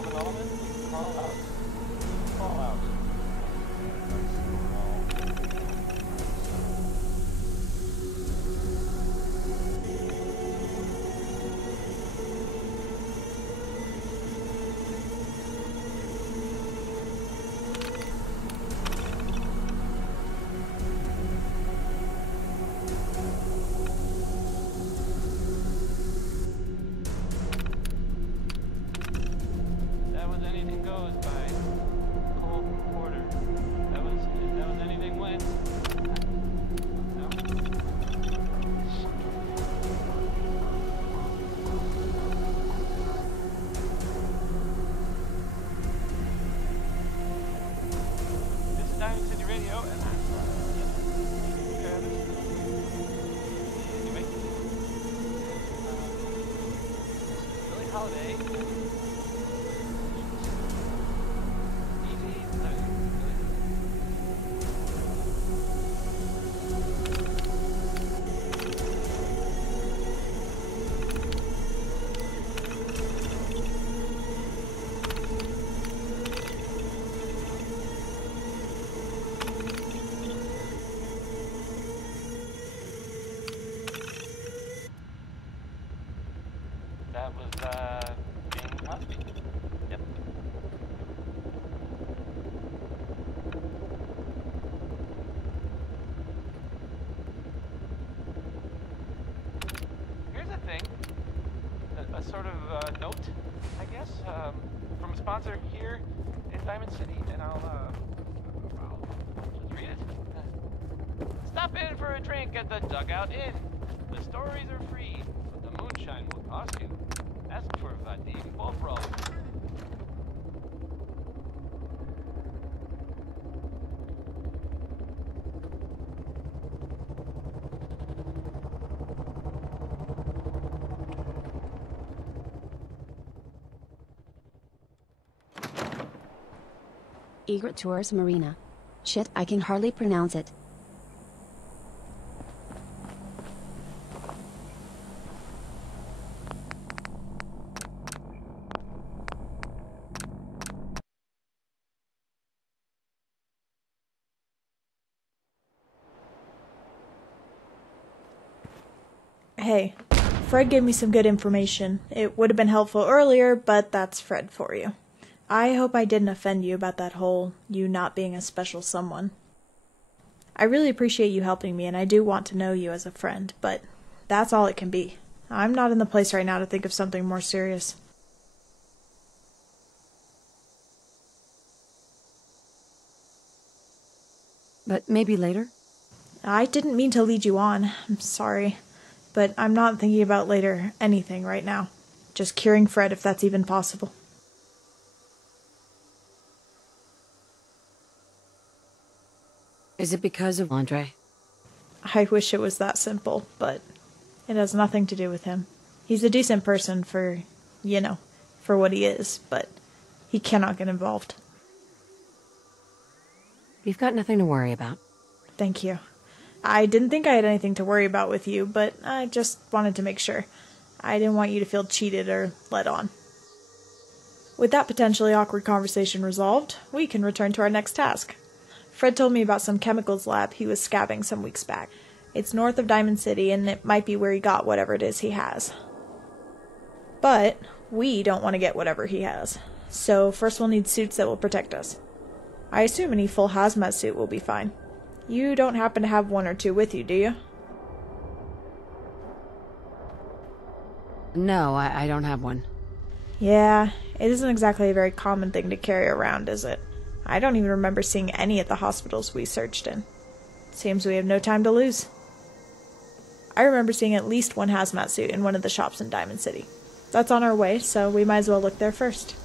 self-development? Crawl out. Crawl out. That was anything goes by Cole Porter. That was anything went. No? This is Diamond City Radio, and I'm Travis. Anyway, Billie Holiday. Easy. That was Bing Crosby. Yep. Here's a thing, a sort of note, I guess, from a sponsor here in Diamond City, and I'll just read it. Stop in for a drink at the Dugout Inn. The stories are free, but the moonshine will cost you. Ask for Vadim Bobrov. Egret Tours Marina. Shit, I can hardly pronounce it. Hey, Fred gave me some good information. It would have been helpful earlier, but that's Fred for you. I hope I didn't offend you about that whole you not being a special someone. I really appreciate you helping me, and I do want to know you as a friend, but that's all it can be. I'm not in the place right now to think of something more serious. But maybe later? I didn't mean to lead you on. I'm sorry. But I'm not thinking about later anything right now. Just curing Fred if that's even possible. Is it because of Andre? I wish it was that simple, but it has nothing to do with him. He's a decent person for what he is, but he cannot get involved. You've got nothing to worry about. Thank you. I didn't think I had anything to worry about with you, but I just wanted to make sure. I didn't want you to feel cheated or led on. With that potentially awkward conversation resolved, we can return to our next task. Fred told me about some chemicals lab he was scabbing some weeks back. It's north of Diamond City, and it might be where he got whatever it is he has. But we don't want to get whatever he has. So first we'll need suits that will protect us. I assume any full hazmat suit will be fine. You don't happen to have one or two with you, do you? No, I don't have one. Yeah, it isn't exactly a very common thing to carry around, is it? I don't even remember seeing any at the hospitals we searched in. Seems we have no time to lose. I remember seeing at least one hazmat suit in one of the shops in Diamond City. That's on our way, so we might as well look there first.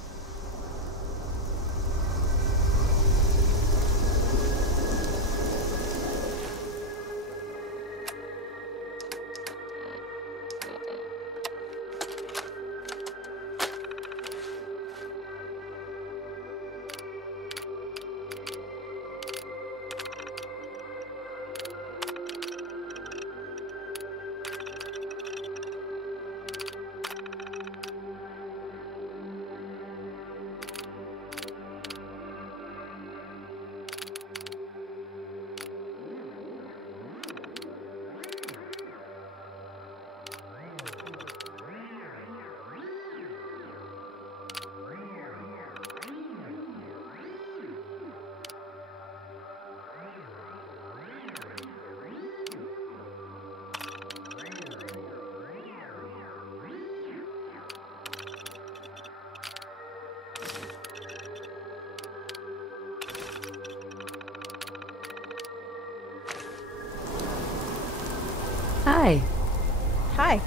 Hi.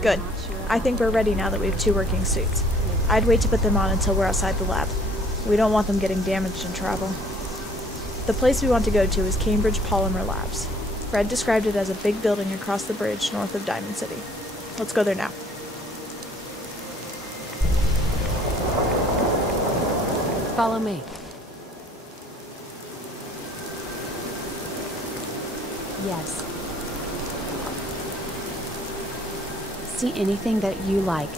Good. I think we're ready now that we have 2 working suits. I'd wait to put them on until we're outside the lab. We don't want them getting damaged in travel. The place we want to go to is Cambridge Polymer Labs. Fred described it as a big building across the bridge north of Diamond City. Let's go there now. Follow me. Yes. See anything that you like?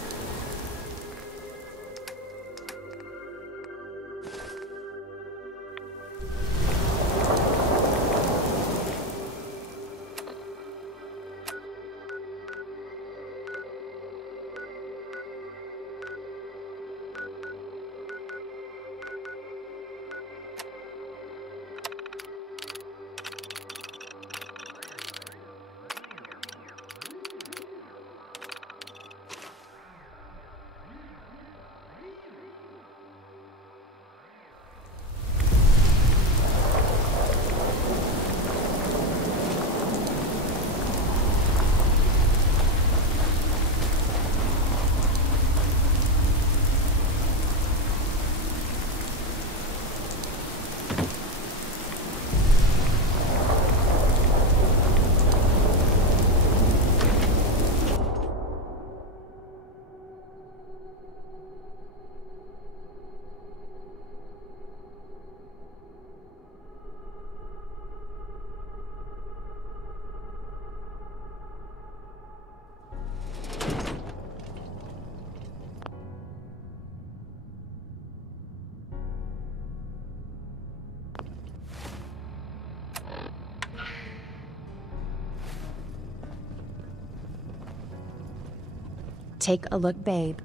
Take a look, babe.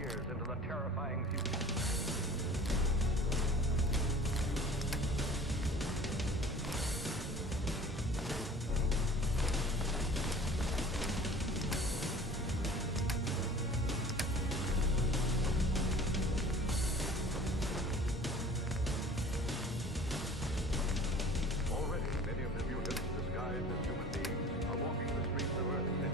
Years into the terrifying future. Already, many of the mutants disguised as human beings are walking the streets of Earth City.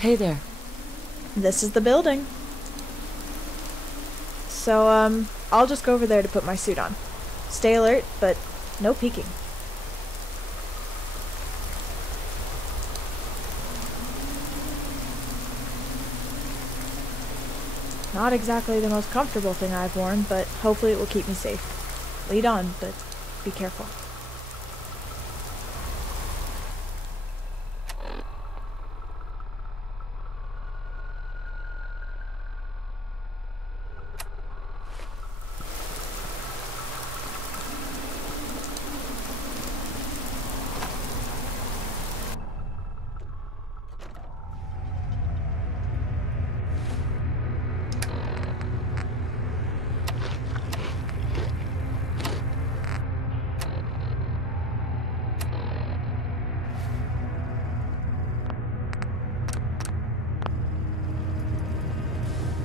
Hey there. This is the building. So, I'll just go over there to put my suit on. Stay alert, but no peeking. Not exactly the most comfortable thing I've worn, but hopefully it will keep me safe. Lead on, but be careful.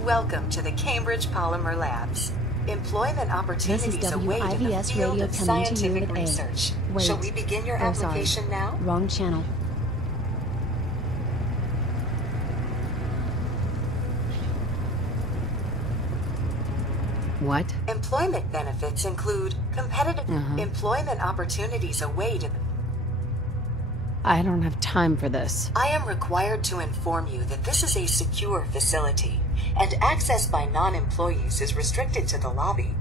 Welcome to the Cambridge Polymer Labs. Employment opportunities await in the WIVS field radio of coming to scientific Unit A. research. Wait. Shall we begin your Oh, sorry. application now? Wrong channel. What? Employment benefits include competitive employment opportunities await in the I don't have time for this. I am required to inform you that this is a secure facility, and access by non-employees is restricted to the lobby.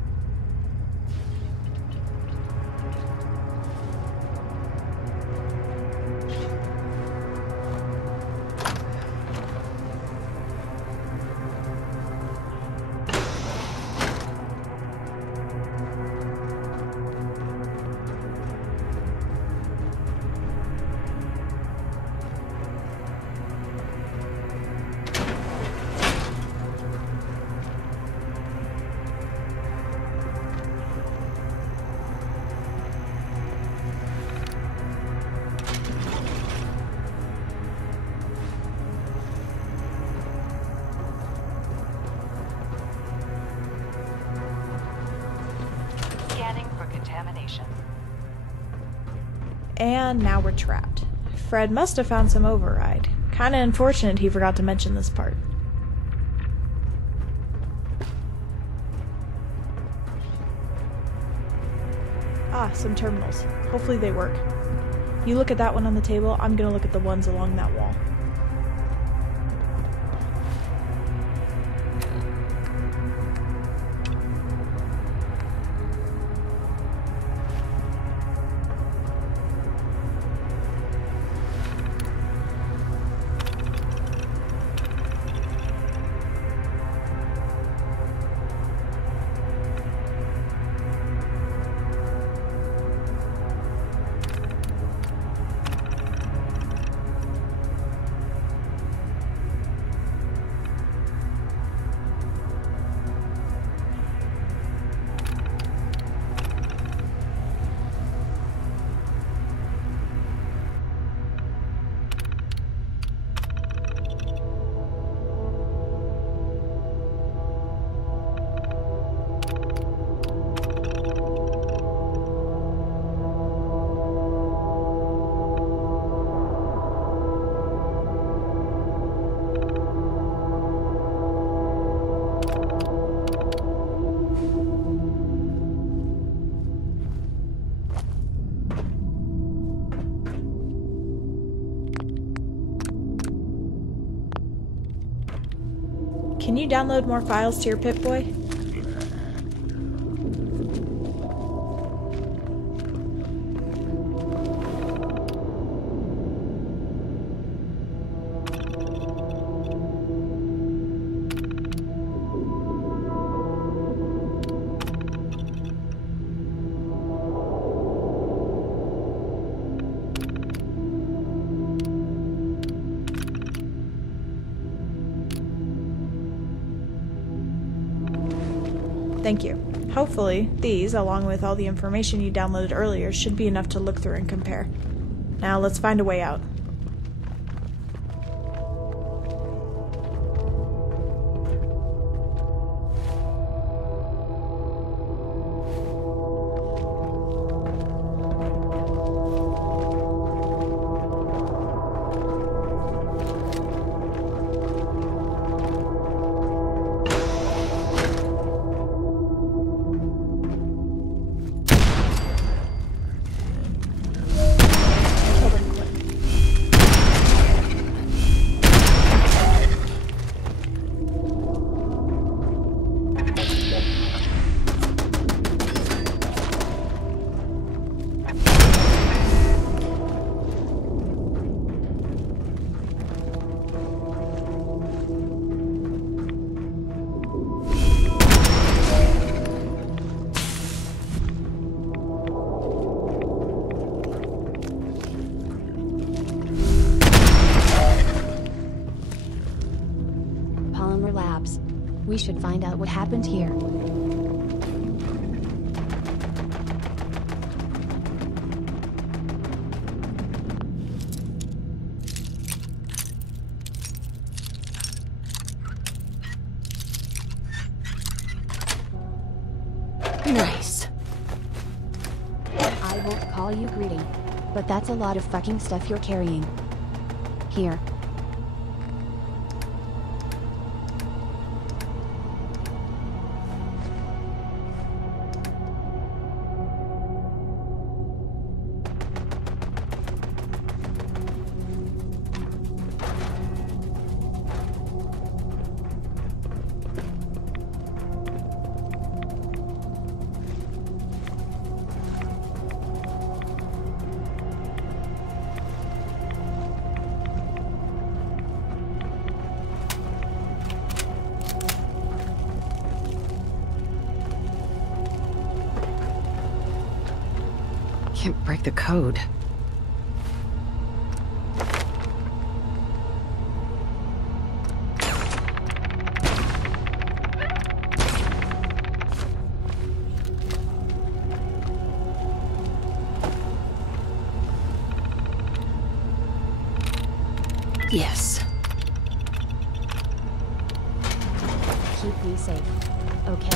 Scanning for contamination. And now we're trapped. Fred must have found some override. Kinda unfortunate he forgot to mention this part. Ah, some terminals. Hopefully they work. You look at that one on the table, I'm gonna look at the ones along that wall. Can you download more files to your Pip-Boy? Thank you. Hopefully, these, along with all the information you downloaded earlier, should be enough to look through and compare. Now, let's find a way out. We should find out what happened here. Nice. I won't call you greeting, but that's a lot of fucking stuff you're carrying. Here. Can't break the code. Yes. Keep me safe. Okay.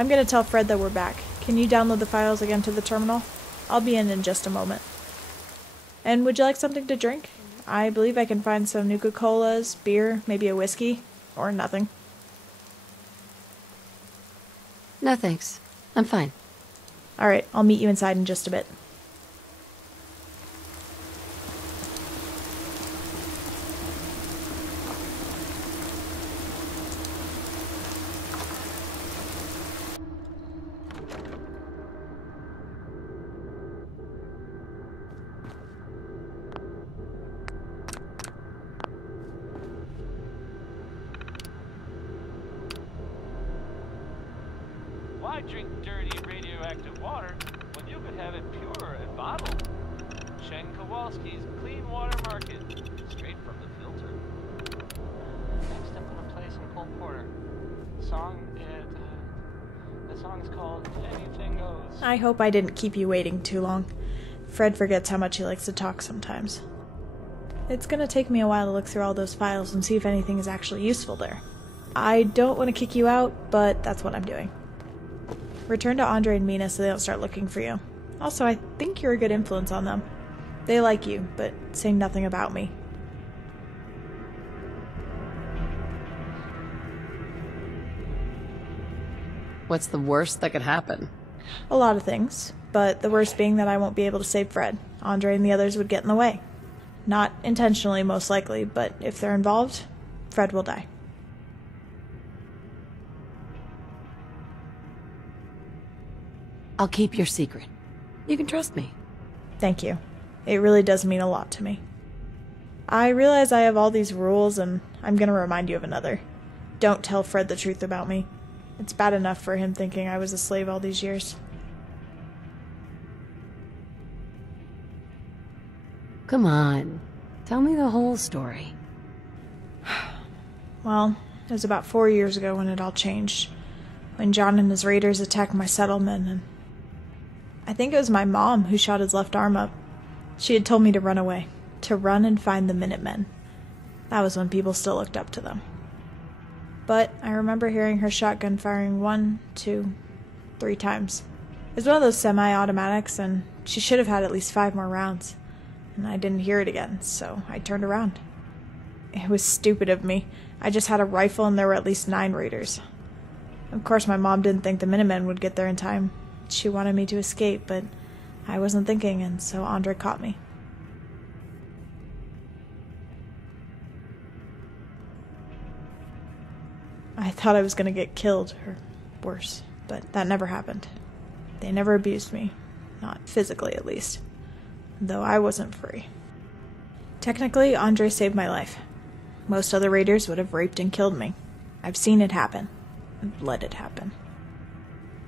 I'm gonna tell Fred that we're back. Can you download the files again to the terminal? I'll be in just a moment. And would you like something to drink? I believe I can find some Nuka-Colas, beer, maybe a whiskey, or nothing. No thanks. I'm fine. Alright, I'll meet you inside in just a bit. Why drink dirty radioactive water when you could have it pure and bottled? Chen Kowalski's Clean Water Market, straight from the filter. Next, I'm gonna play some Cole Porter. The song is called Anything Goes. I hope I didn't keep you waiting too long. Fred forgets how much he likes to talk sometimes. It's gonna take me a while to look through all those files and see if anything is actually useful there. I don't want to kick you out, but that's what I'm doing. Return to Andre and Mina so they don't start looking for you. Also, I think you're a good influence on them. They like you, but say nothing about me. What's the worst that could happen? A lot of things, but the worst being that I won't be able to save Fred. Andre and the others would get in the way. Not intentionally, most likely, but if they're involved, Fred will die. I'll keep your secret. You can trust me. Thank you. It really does mean a lot to me. I realize I have all these rules, and I'm gonna remind you of another. Don't tell Fred the truth about me. It's bad enough for him thinking I was a slave all these years. Come on. Tell me the whole story. Well, it was about 4 years ago when it all changed. When John and his raiders attacked my settlement, and I think it was my mom who shot his left arm up. She had told me to run away, to run and find the Minutemen. That was when people still looked up to them. But I remember hearing her shotgun firing 1, 2, 3 times. It was one of those semi-automatics, and she should have had at least 5 more rounds. And I didn't hear it again, so I turned around. It was stupid of me. I just had a rifle and there were at least 9 raiders. Of course, my mom didn't think the Minutemen would get there in time. She wanted me to escape, but I wasn't thinking, and so Andre caught me. I thought I was going to get killed, or worse, but that never happened. They never abused me. Not physically, at least. Though I wasn't free. Technically, Andre saved my life. Most other raiders would have raped and killed me. I've seen it happen. I've let it happen.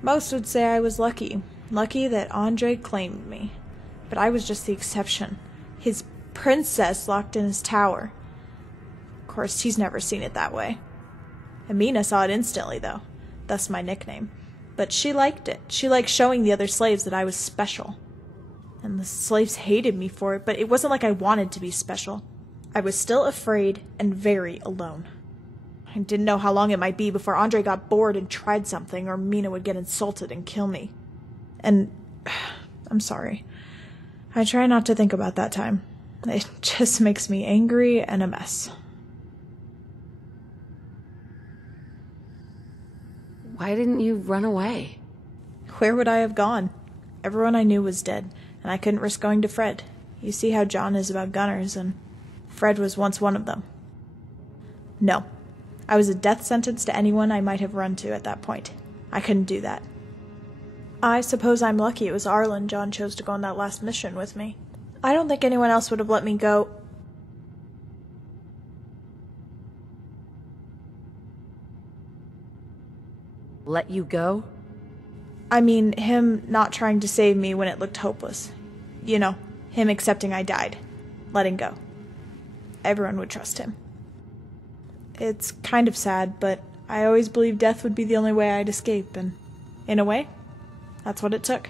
Most would say I was lucky. Lucky that Andre claimed me. But I was just the exception. His princess locked in his tower. Of course, he's never seen it that way. Amina saw it instantly, though. Thus my nickname. But she liked it. She liked showing the other slaves that I was special. And the slaves hated me for it, but it wasn't like I wanted to be special. I was still afraid and very alone. I didn't know how long it might be before Andre got bored and tried something, or Mina would get insulted and kill me. And I'm sorry. I try not to think about that time. It just makes me angry and a mess. Why didn't you run away? Where would I have gone? Everyone I knew was dead, and I couldn't risk going to Fred. You see how John is about gunners, and Fred was once one of them. No. I was a death sentence to anyone I might have run to at that point. I couldn't do that. I suppose I'm lucky it was Arlen John chose to go on that last mission with me. I don't think anyone else would have let me go. Let you go? I mean, him not trying to save me when it looked hopeless. You know, him accepting I died. Letting go. Everyone would trust him. It's kind of sad, but I always believed death would be the only way I'd escape, and in a way, that's what it took.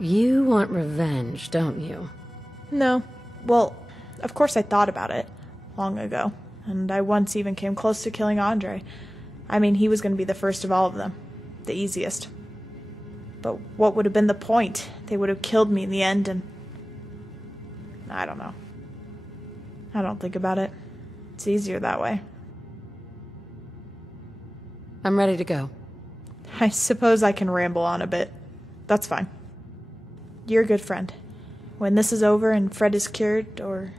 You want revenge, don't you? No. Well, of course I thought about it long ago, and I once even came close to killing Andre. I mean, he was going to be the first of all of them. The easiest. But what would have been the point? They would have killed me in the end, and... I don't know. I don't think about it. It's easier that way. I'm ready to go. I suppose I can ramble on a bit. That's fine. You're a good friend. When this is over and Fred is cured, or...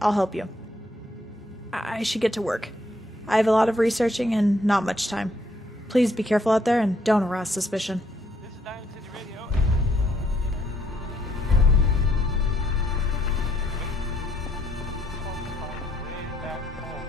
I'll help you. I should get to work. I have a lot of researching and not much time. Please be careful out there and don't arouse suspicion. This is Diamond City Radio. This one's called Way Back Home.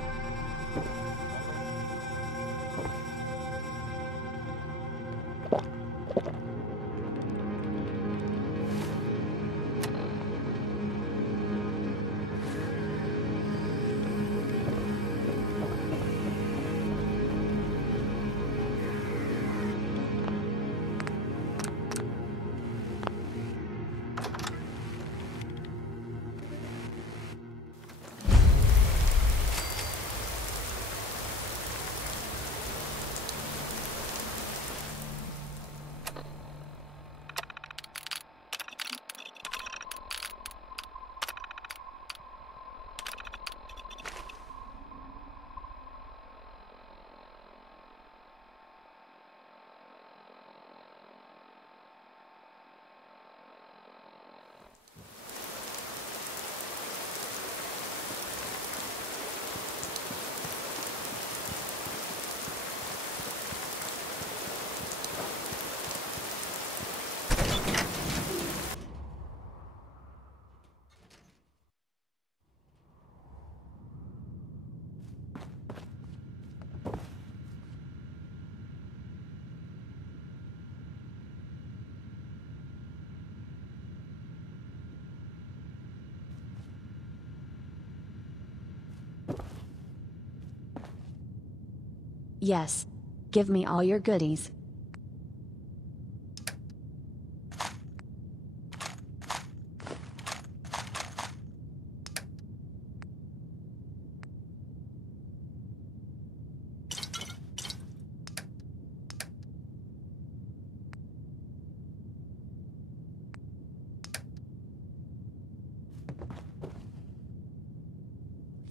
Yes. Give me all your goodies.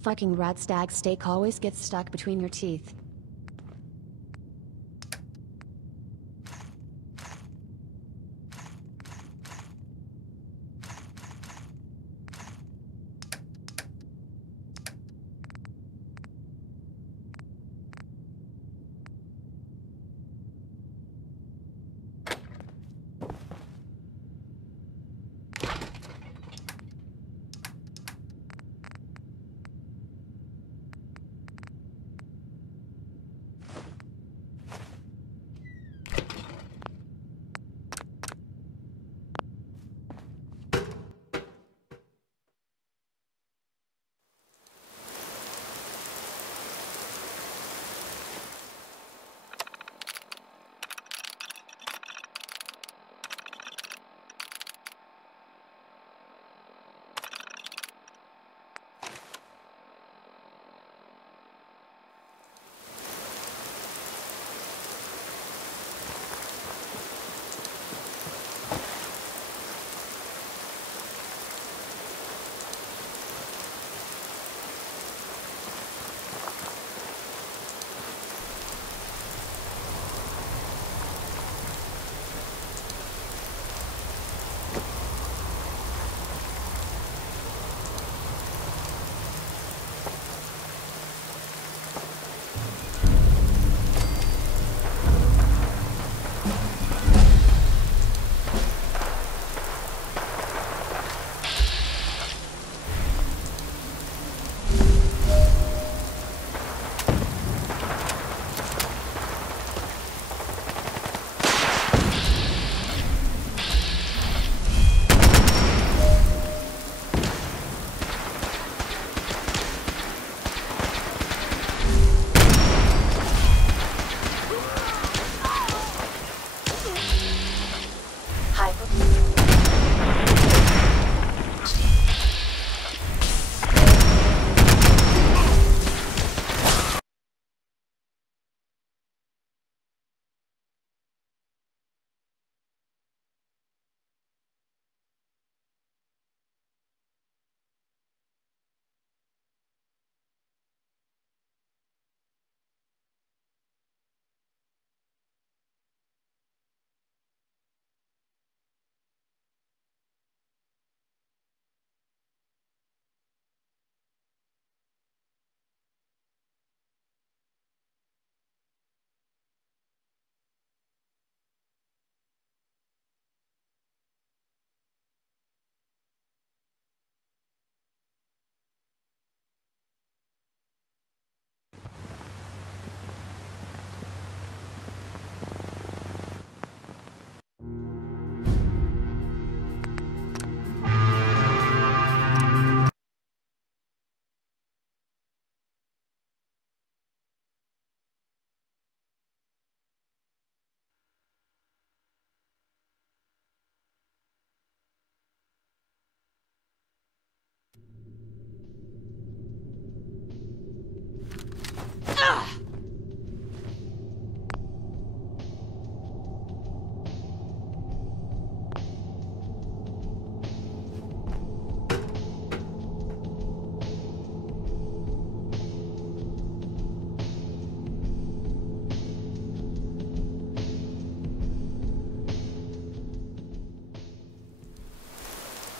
Fucking rat stag steak always gets stuck between your teeth.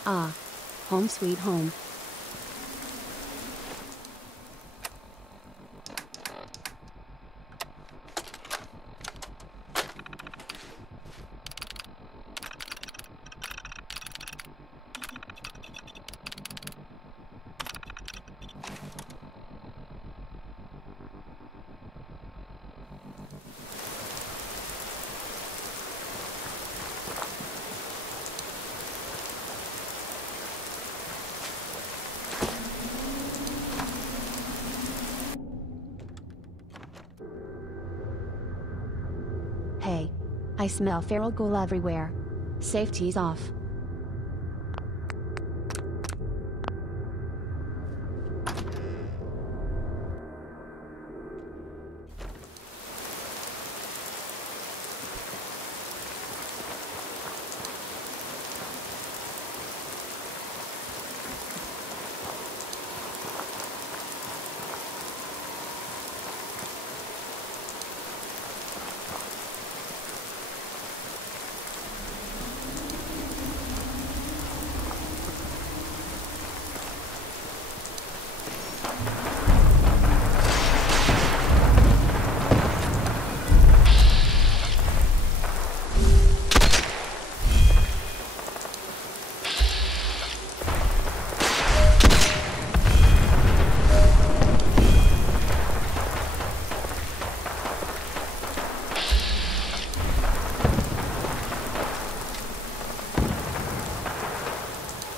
Ah, home sweet home. Hey. I smell feral ghoul everywhere. Safety's off.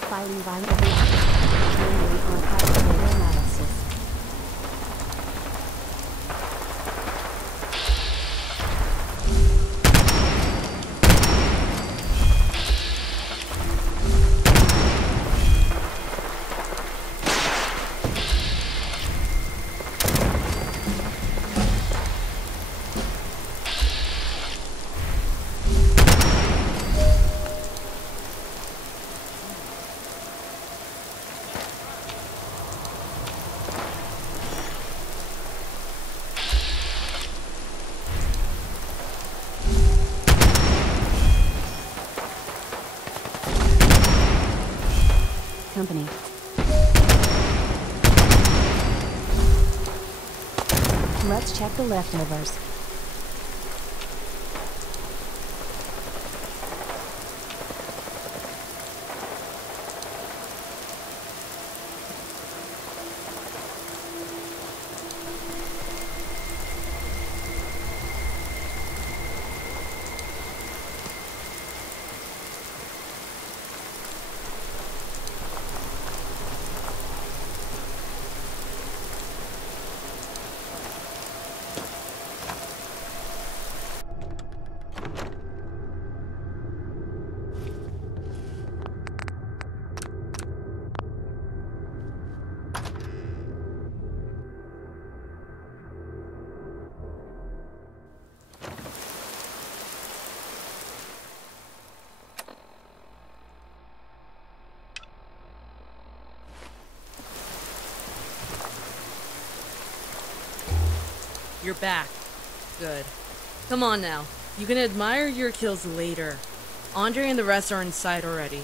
Filing violent reactions. Manually archive data analysis. Company. Let's check the leftovers. You're back. Good. Come on now. You can admire your kills later. Andre and the rest are inside already.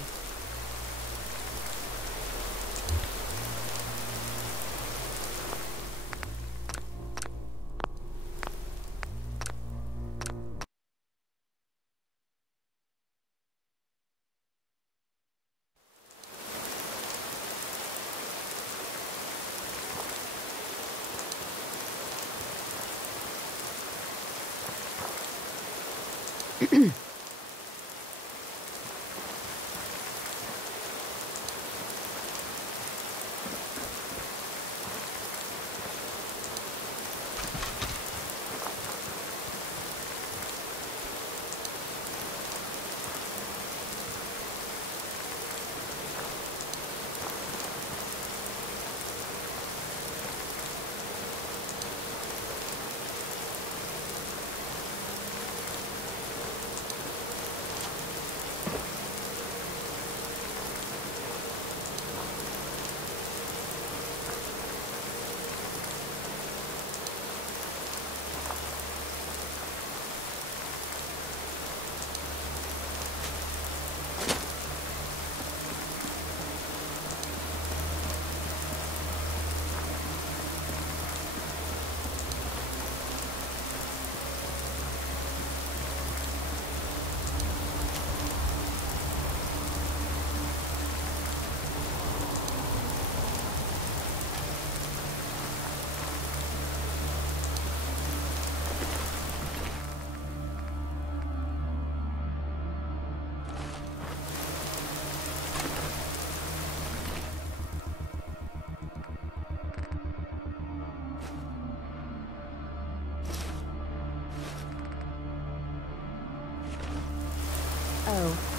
Oh.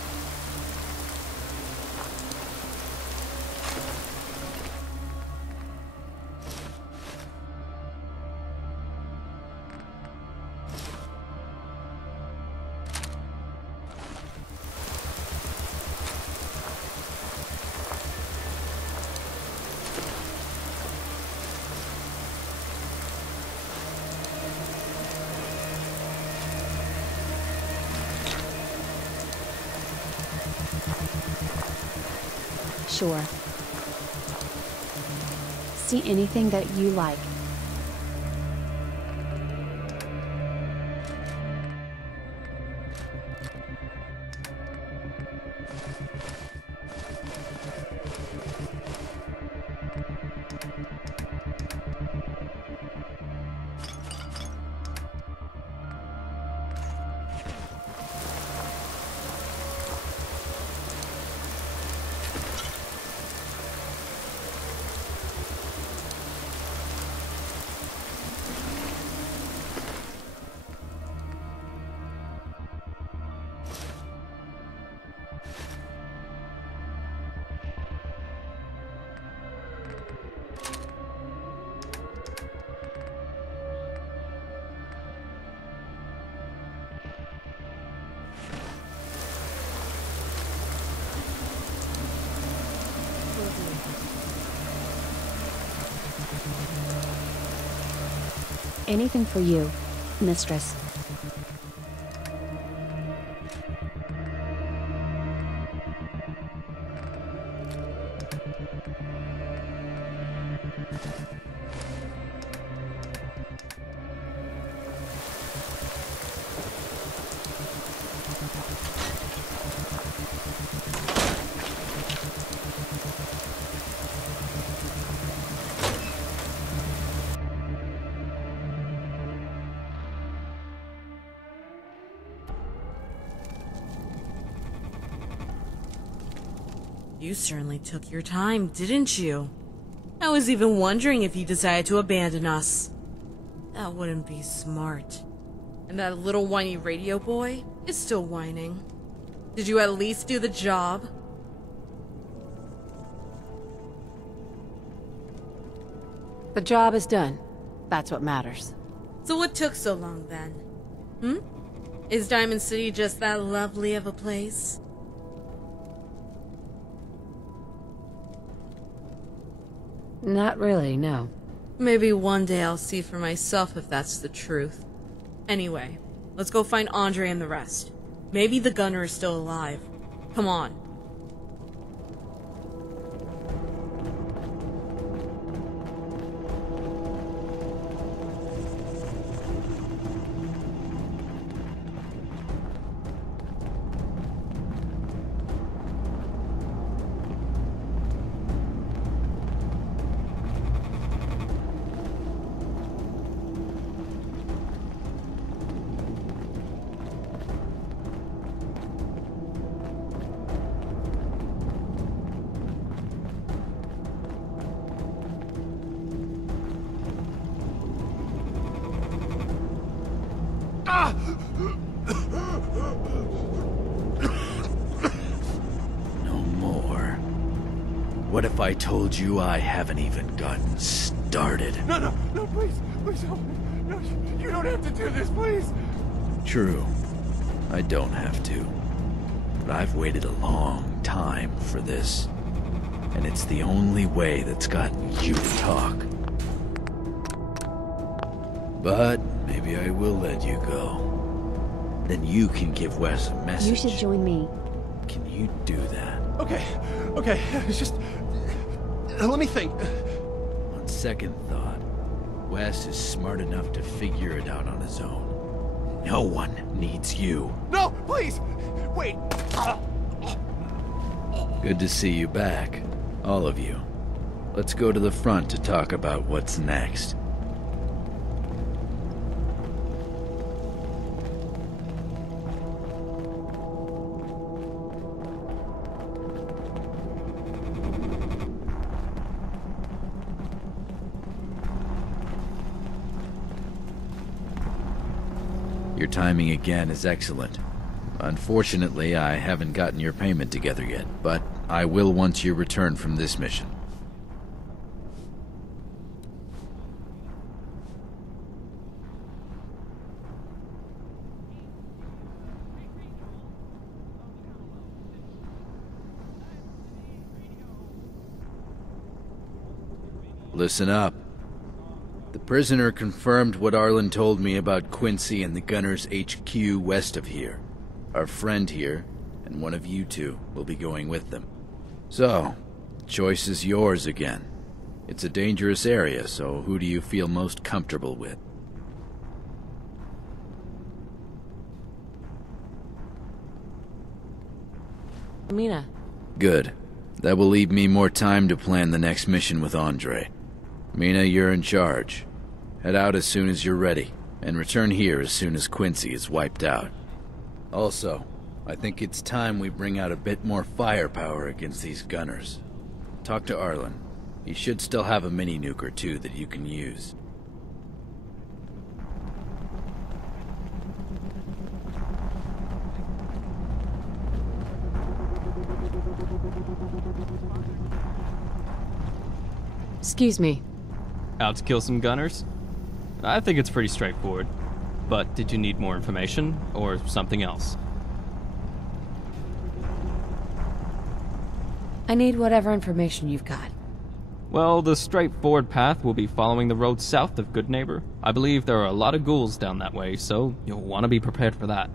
Sure. See anything that you like. Anything for you, mistress. You certainly took your time, didn't you? I was even wondering if you decided to abandon us. That wouldn't be smart. And that little whiny radio boy is still whining. Did you at least do the job? The job is done. That's what matters. So what took so long then? Hmm? Is Diamond City just that lovely of a place? Not really, no. Maybe one day I'll see for myself if that's the truth. Anyway, let's go find Andre and the rest. Maybe the gunner is still alive. Come on. No more. What if I told you I haven't even gotten started? No, please help me. No, you don't have to do this, please. True. I don't have to. But I've waited a long time for this. And it's the only way that's gotten you to talk. But maybe I will let you go. Then you can give Wes a message. You should join me. Can you do that? Okay. It's just... let me think. On second thought, Wes is smart enough to figure it out on his own. No one needs you. No, please! Wait! Good to see you back. All of you. Let's go to the front to talk about what's next. Your timing again is excellent. Unfortunately, I haven't gotten your payment together yet, but I will once you return from this mission. Listen up. The prisoner confirmed what Arlen told me about Quincy and the Gunners HQ west of here. Our friend here, and one of you two, will be going with them. So, choice is yours again. It's a dangerous area, so who do you feel most comfortable with? Mina. Good. That will leave me more time to plan the next mission with Andre. Mina, you're in charge. Head out as soon as you're ready, and return here as soon as Quincy is wiped out. Also, I think it's time we bring out a bit more firepower against these gunners. Talk to Arlen. He should still have a mini-nuke or two that you can use. Excuse me. Out to kill some gunners? I think it's pretty straightforward. But did you need more information, or something else? I need whatever information you've got. Well, the straightforward path will be following the road south of Good Neighbor. I believe there are a lot of ghouls down that way, so you'll want to be prepared for that.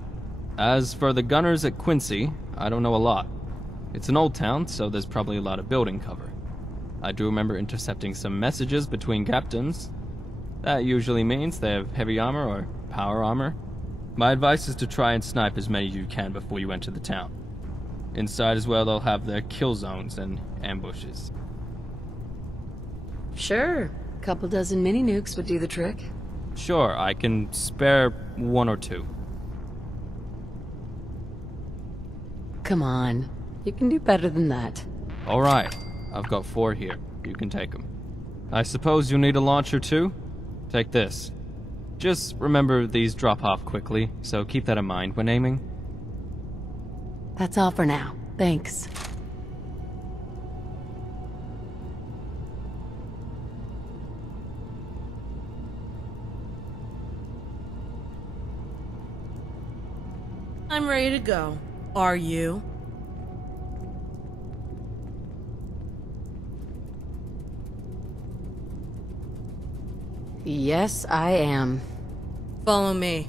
As for the gunners at Quincy, I don't know a lot. It's an old town, so there's probably a lot of building cover. I do remember intercepting some messages between captains. That usually means they have heavy armor or power armor. My advice is to try and snipe as many as you can before you enter the town. Inside as well, they'll have their kill zones and ambushes. Sure. A couple dozen mini nukes would do the trick. Sure, I can spare one or two. Come on. You can do better than that. Alright, I've got 4 here. You can take them. I suppose you'll need a launcher too? Take this. Just remember these drop off quickly, so keep that in mind when aiming. That's all for now. Thanks. I'm ready to go. Are you? Yes, I am. Follow me.